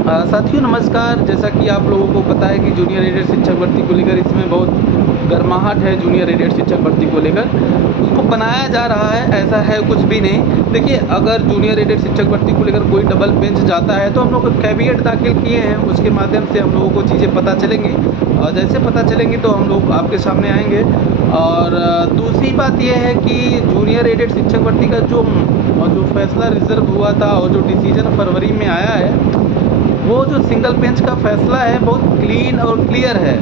साथियों नमस्कार। जैसा कि आप लोगों को पता है कि जूनियर एडेड शिक्षक भर्ती को लेकर इसमें बहुत गर्माहट है। जूनियर एडेड शिक्षक भर्ती को लेकर उसको बनाया जा रहा है, ऐसा है कुछ भी नहीं। देखिए, अगर जूनियर एडेड शिक्षक भर्ती को लेकर कोई डबल बेंच जाता है तो हम लोग कैविएट दाखिल किए हैं, उसके माध्यम से हम लोगों को चीज़ें पता चलेंगी और जैसे पता चलेंगी तो हम लोग आपके सामने आएंगे। और दूसरी बात यह है कि जूनियर एडेड शिक्षक भर्ती का जो फैसला रिजर्व हुआ था और जो डिसीजन फरवरी में आया है, वो जो सिंगल बेंच का फैसला है बहुत क्लीन और क्लियर है।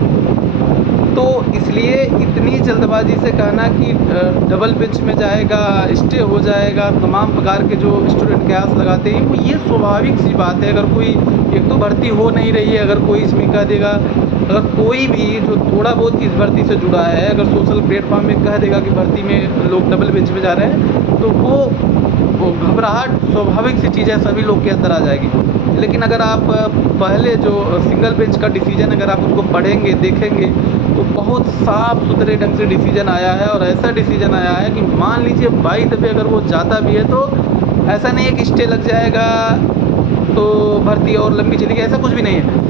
तो इसलिए इतनी जल्दबाजी से कहना कि डबल बेंच में जाएगा, स्टे हो जाएगा, तमाम प्रकार के जो स्टूडेंट कयास लगाते हैं, वो ये स्वाभाविक सी बात है। अगर कोई एक तो भर्ती हो नहीं रही है, अगर कोई इसमें कह देगा, अगर कोई भी जो थोड़ा बहुत इस भर्ती से जुड़ा है, अगर सोशल प्लेटफॉर्म में कह देगा कि भर्ती में लोग डबल बेंच में जा रहे हैं, तो वो घबराहट स्वाभाविक सी चीज़ है, सभी लोग के अंदर आ जाएगी। लेकिन अगर आप पहले जो सिंगल बेंच का डिसीजन अगर आप उसको पढ़ेंगे, देखेंगे, तो बहुत साफ सुथरे ढंग से डिसीजन आया है। और ऐसा डिसीजन आया है कि मान लीजिए बाई दफ़े अगर वो जाता भी है तो ऐसा नहीं है कि स्टे लग जाएगा तो भर्ती और लंबी चलेगी, ऐसा कुछ भी नहीं है।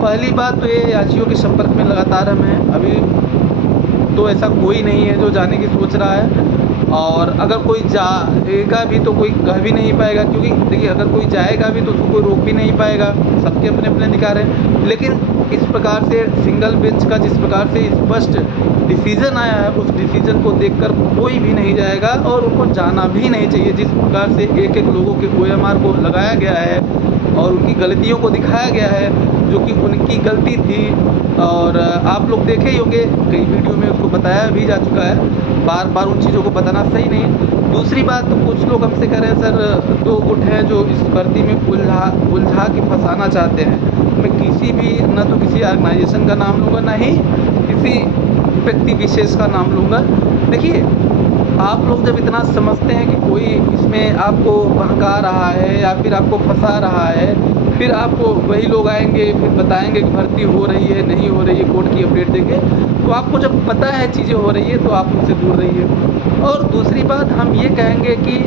पहली बात तो ये याचियों के संपर्क में लगातार हम हैं, अभी तो ऐसा कोई नहीं है जो जाने की सोच रहा है। और अगर कोई जाएगा भी तो कोई कह भी नहीं पाएगा, क्योंकि देखिए अगर कोई जाएगा भी तो उसको कोई रोक भी नहीं पाएगा, सबके अपने अपने अधिकार हैं। लेकिन इस प्रकार से सिंगल बेंच का जिस प्रकार से स्पष्ट डिसीजन आया है, उस डिसीजन को देखकर कोई भी नहीं जाएगा और उनको जाना भी नहीं चाहिए। जिस प्रकार से एक एक लोगों के OMR को लगाया गया है और उनकी गलतियों को दिखाया गया है, जो कि उनकी गलती थी। और आप लोग देखे ही होंगे, कई वीडियो में उसको बताया भी जा चुका है, बार बार उन चीज़ों को बताना सही नहीं है। दूसरी बात, तो कुछ लोग हमसे कह रहे हैं सर 2 गुट हैं जो इस भर्ती में उलझा के फंसाना चाहते हैं। मैं किसी भी न तो किसी ऑर्गेनाइजेशन का नाम लूँगा, ना ही किसी व्यक्ति विशेष का नाम लूँगा। देखिए, आप लोग जब इतना समझते हैं कि कोई इसमें आपको बहका रहा है या फिर आपको फंसा रहा है, फिर आपको वही लोग आएंगे फिर बताएंगे कि भर्ती हो रही है, नहीं हो रही है, कोर्ट की अपडेट देंगे। तो आपको जब पता है चीज़ें हो रही है तो आप उनसे दूर रहिए। और दूसरी बात, हम ये कहेंगे कि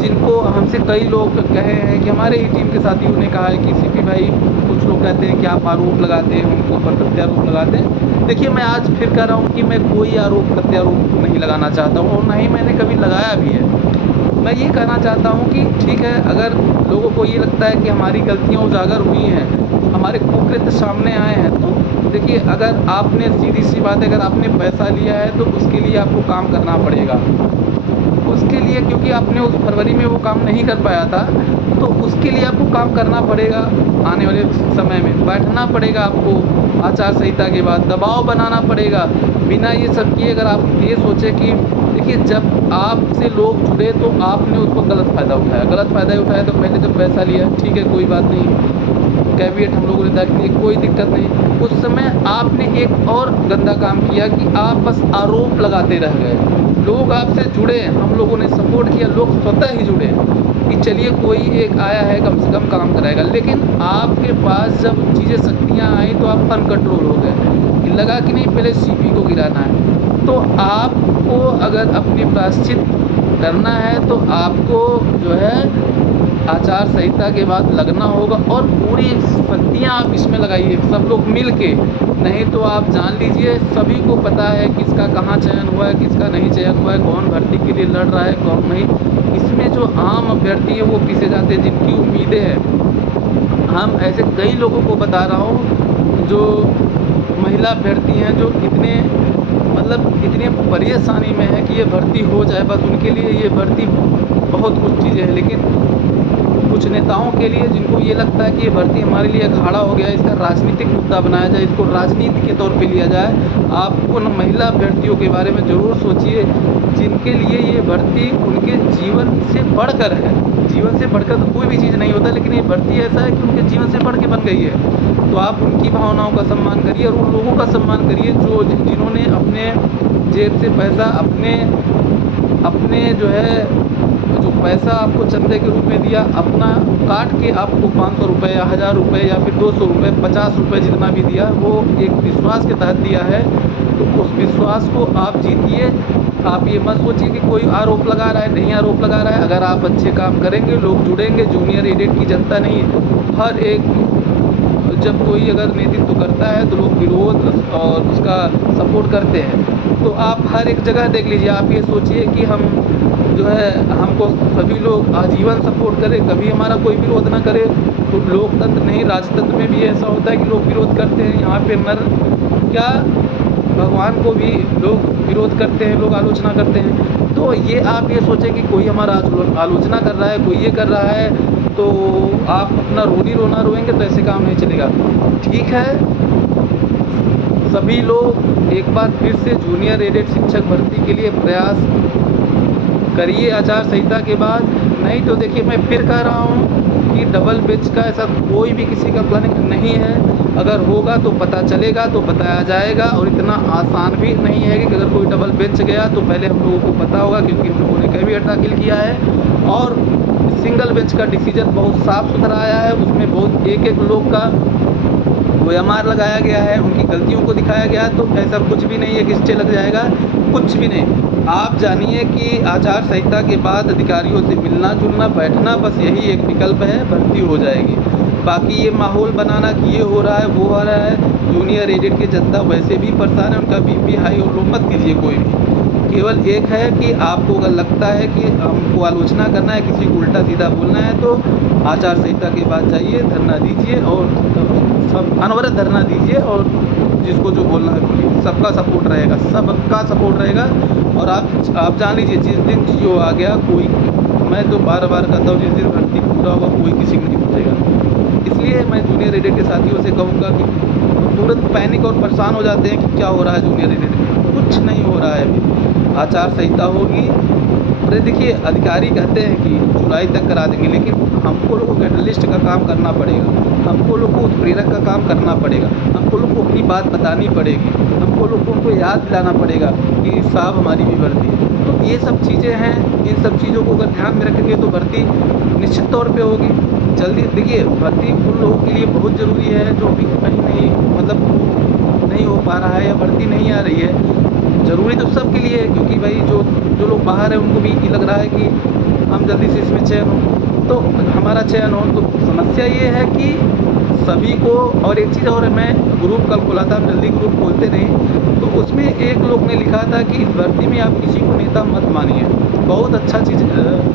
जिनको हमसे कई लोग कहे हैं कि हमारे ही टीम के साथियों ने कहा है कि CP भाई, कुछ लोग कहते हैं कि आप आरोप लगाते हैं, उनको ऊपर प्रत्यारोप लगाते हैं। देखिए, मैं आज फिर कह रहा हूँ कि मैं कोई आरोप प्रत्यारोप नहीं लगाना चाहता हूँ और ना ही मैंने कभी लगाया भी है। मैं ये कहना चाहता हूँ कि ठीक है, अगर लोगों को ये लगता है कि हमारी गलतियाँ उजागर हुई हैं, हमारे कुकृत्य सामने आए हैं, तो देखिए, अगर आपने सीधी सी बात है, अगर आपने पैसा लिया है तो उसके लिए आपको काम करना पड़ेगा। उसके लिए, क्योंकि आपने उस फरवरी में वो काम नहीं कर पाया था, तो उसके लिए आपको काम करना पड़ेगा। आने वाले समय में बैठना पड़ेगा आपको, आचार संहिता के बाद दबाव बनाना पड़ेगा। बिना ये सब किए अगर आप ये सोचें कि देखिए, जब आपसे लोग जुड़े तो आपने उसको गलत फ़ायदा उठाया, गलत फ़ायदा ही उठाया। तो पहले जब पैसा लिया, ठीक है, कोई बात नहीं, कैविएट हम लोगों ने दाखिल किया, कोई दिक्कत नहीं। उस समय आपने एक और गंदा काम किया कि आप बस आरोप लगाते रह गए। लोग आपसे जुड़े, हम लोगों ने सपोर्ट किया, लोग स्वतः ही जुड़े कि चलिए कोई एक आया है, कम से कम काम कराएगा। लेकिन आपके पास जब चीज़ें शक्तियाँ आई तो आप अनकंट्रोल हो गए, लगा कि नहीं पहले CP को गिराना है। तो आपको अगर अपनी प्रायश्चित करना है तो आपको जो है आचार संहिता के बाद लगना होगा और पूरी शक्तियाँ आप इसमें लगाइए, सब लोग मिल के। नहीं तो आप जान लीजिए, सभी को पता है किसका कहाँ चयन हुआ है, किसका नहीं चयन हुआ है, कौन भर्ती के लिए लड़ रहा है, कौन नहीं। इसमें जो आम अभ्यर्थी है वो पीछे जाते हैं, जिनकी उम्मीदें हैं। हम ऐसे कई लोगों को बता रहा हूँ जो महिला अभ्यर्थी हैं, जो इतने परेशानी में है कि ये भर्ती हो जाए, बस उनके लिए ये भर्ती बहुत कुछ चीज़ें हैं। लेकिन कुछ नेताओं के लिए, जिनको ये लगता है कि ये भर्ती हमारे लिए अखाड़ा हो गया, इसका राजनीतिक मुद्दा बनाया जाए, इसको राजनीति के तौर पे लिया जाए। आप उन महिला अभ्यर्थियों के बारे में ज़रूर सोचिए जिनके लिए ये भर्ती उनके जीवन से बढ़कर है। जीवन से बढ़कर तो कोई भी चीज़ नहीं होता, लेकिन ये भर्ती ऐसा है कि उनके जीवन से बढ़ के बन गई है। तो आप उनकी भावनाओं का सम्मान करिए और उन लोगों का सम्मान करिए जिन्होंने अपने जेब से पैसा, अपने जो है जो पैसा आपको चंदे के रूप में दिया, अपना काट के आपको 500 रुपये या 1000 रुपये या फिर 200 रुपये, 50 रुपये, जितना भी दिया, वो एक विश्वास के तहत दिया है। तो उस विश्वास को आप जीतिए। आप ये मत सोचिए कि कोई आरोप लगा रहा है, नहीं आरोप लगा रहा है। अगर आप अच्छे काम करेंगे, लोग जुड़ेंगे। जूनियर एडेड की जनता नहीं, हर एक जब कोई अगर नेतृत्व करता है तो लोग विरोध और उसका सपोर्ट करते हैं। तो आप हर एक जगह देख लीजिए, आप ये सोचिए कि हम जो है हमको सभी लोग आजीवन सपोर्ट करें, कभी हमारा कोई विरोध ना करे, तो लोकतंत्र नहीं राजतंत्र में भी ऐसा होता है कि लोग विरोध करते हैं। यहाँ पे नर क्या भगवान को भी लोग विरोध करते हैं, लोग आलोचना करते हैं। तो ये आप ये सोचें कि कोई हमारा आलोचना कर रहा है, कोई ये कर रहा है, तो आप अपना रोना रोएंगे तो ऐसे काम नहीं चलेगा। ठीक है, सभी लोग एक बार फिर से जूनियर एडेड शिक्षक भर्ती के लिए प्रयास करिए आचार संहिता के बाद। नहीं तो देखिए, मैं फिर कह रहा हूँ कि डबल बेंच का ऐसा कोई भी किसी का प्लानिंग नहीं है। अगर होगा तो पता चलेगा, तो बताया जाएगा। और इतना आसान भी नहीं है कि अगर कोई डबल बेंच गया तो पहले हम लोगों को पता होगा, क्योंकि हम लोगों ने कैविएट दाखिल किया है। और सिंगल बेंच का डिसीजन बहुत साफ सुथरा आया है, उसमें बहुत एक लोग का OMR लगाया गया है, उनकी गलतियों को दिखाया गया है। तो ऐसा कुछ भी नहीं है कि स्टे लग जाएगा, कुछ भी नहीं। आप जानिए कि आचार संहिता के बाद अधिकारियों से मिलना जुलना बैठना, बस यही एक विकल्प है, भर्ती हो जाएगी। बाकी ये माहौल बनाना कि ये हो रहा है वो हो रहा है, जूनियर एडेड की जनता वैसे भी परेशान है, उनका BP हाई और लो मत कीजिए कोई भी। केवल एक है कि आपको अगर लगता है कि हमको आलोचना करना है, किसी को उल्टा सीधा बोलना है, तो आचार संहिता के बाद जाइए, धरना दीजिए और सब अनवरत धरना दीजिए और जिसको जो बोलना है बोलिए। सबका सपोर्ट रहेगा, सबका सपोर्ट रहेगा। और आप जान लीजिए, जिस दिन जो आ गया कोई, मैं तो बार बार कहता हूँ, जिस दिन भर्ती पूरा होगा कोई किसी को नहीं पूछेगा। इसलिए मैं जूनियर एडेड के साथियों से कहूँगा कि तुरंत पैनिक और परेशान हो जाते हैं कि क्या हो रहा है जूनियर एडेड में। कुछ नहीं हो रहा है अभी, आचार संहिता होगी। अरे देखिए, अधिकारी कहते हैं कि जुलाई तक करा देंगे, लेकिन हमको लोगों को कैटलिस्ट का काम करना पड़ेगा, हमको लोग को उत्प्रेरक का काम करना पड़ेगा, हमको लोग को अपनी बात बतानी पड़ेगी, हमको लोग को उनको याद दिलाना पड़ेगा कि साहब हमारी भी भर्ती है। तो ये सब चीज़ें हैं, इन सब चीज़ों को अगर ध्यान में रखेंगे तो भर्ती निश्चित तौर पे होगी जल्दी। देखिए, भर्ती उन लोगों के लिए बहुत ज़रूरी है जो अभी कहीं नहीं, मतलब नहीं हो पा रहा है या भर्ती नहीं आ रही है। ज़रूरी तो सबके लिए है, क्योंकि भाई जो लोग बाहर हैं उनको भी ये लग रहा है कि हम जल्दी से इसमें चयन हो, तो हमारा चयन हो। तो समस्या ये है कि सभी को, और एक चीज़ और है, मैं ग्रुप कल खोला था, हम जल्दी ग्रुप खोलते नहीं, तो उसमें एक लोग ने लिखा था कि इस भर्ती में आप किसी को नेता मत मानिए। बहुत अच्छा चीज़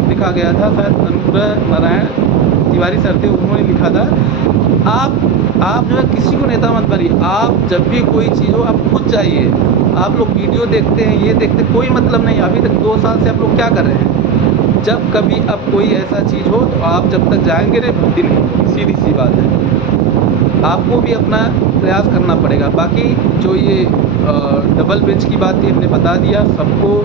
लिखा गया था, शायद अनुग्रह नारायण तिवारी सर थे, उन्होंने लिखा था, आप जो है किसी को नेता मत मानिए। आप जब भी कोई चीज़ हो आप खुद जाइए। आप लोग वीडियो देखते हैं, ये देखते, कोई मतलब नहीं। अभी तक 2 साल से आप लोग क्या कर रहे हैं? जब कभी अब कोई ऐसा चीज़ हो तो आप जब तक जाएंगे नहीं, भर्ती नहीं, सीधी सी बात है। आपको भी अपना प्रयास करना पड़ेगा। बाकी जो ये डबल बेंच की बात थी, हमने बता दिया, सबको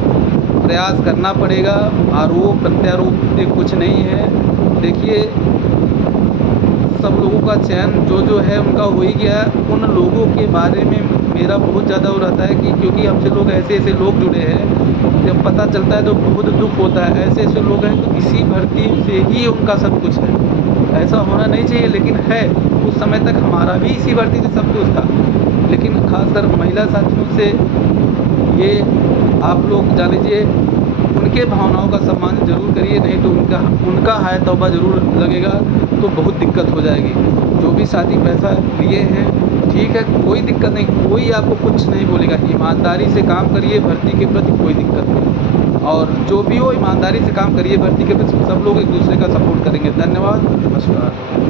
प्रयास करना पड़ेगा। आरोप प्रत्यारोप से कुछ नहीं है। देखिए, सब लोगों का चयन जो है उनका हो ही गया है। उन लोगों के बारे में मेरा बहुत ज़्यादा वो रहता है कि क्योंकि हमसे लोग ऐसे लोग जुड़े हैं, जब पता चलता है तो बहुत दुख होता है। ऐसे लोग हैं तो इसी भर्ती से ही उनका सब कुछ है। ऐसा होना नहीं चाहिए, लेकिन है। उस समय तक हमारा भी इसी भर्ती से सब कुछ था। लेकिन खासकर महिला साथियों से ये आप लोग जान लीजिए, उनके भावनाओं का सम्मान ज़रूर करिए, नहीं तो उनका हाय तौबा ज़रूर लगेगा, तो बहुत दिक्कत हो जाएगी। जो भी साथी पैसा लिए हैं, ठीक है, कोई दिक्कत नहीं, कोई आपको कुछ नहीं बोलेगा। ईमानदारी से काम करिए, भर्ती के प्रति कोई दिक्कत नहीं। और जो भी हो, ईमानदारी से काम करिए, भर्ती के प्रति सब लोग एक दूसरे का सपोर्ट करेंगे। धन्यवाद, नमस्कार।